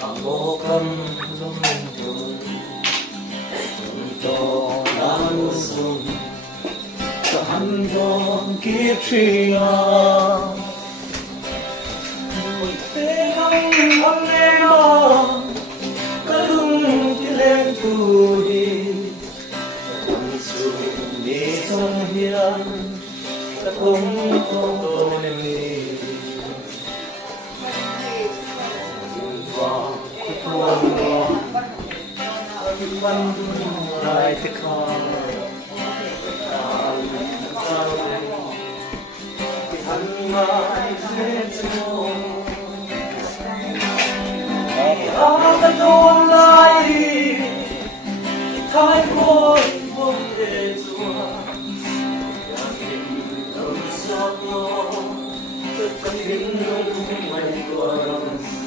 행복한 놈들 떠난 웃음 한번 깊이야 태양 내가 가끔 길엔 불이 니 성희한 공통님이 Like the car I don't lie Thái khôi không thể xóa Tâm xót nó tất cả những mây quanh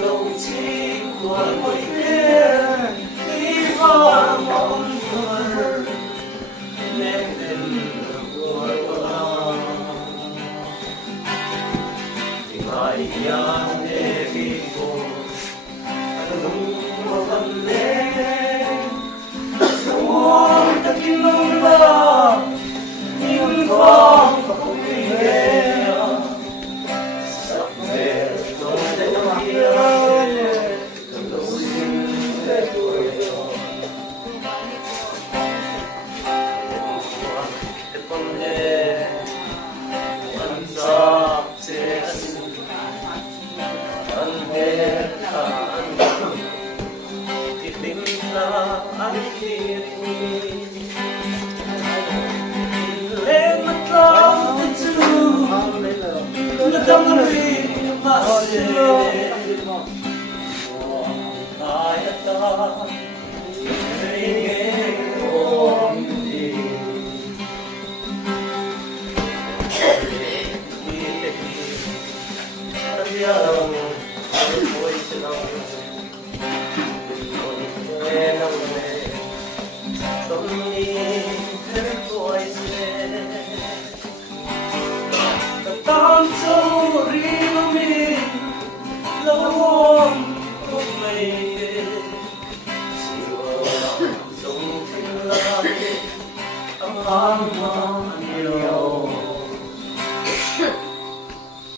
lâu chỉ của mỗi đêm đi vào mong mơ nét tình của con tình ai gian để khi cô đúng một phần đêm đúng tất nhiên luôn là nhưng con không nghe sắp về tôi để Hãy subscribe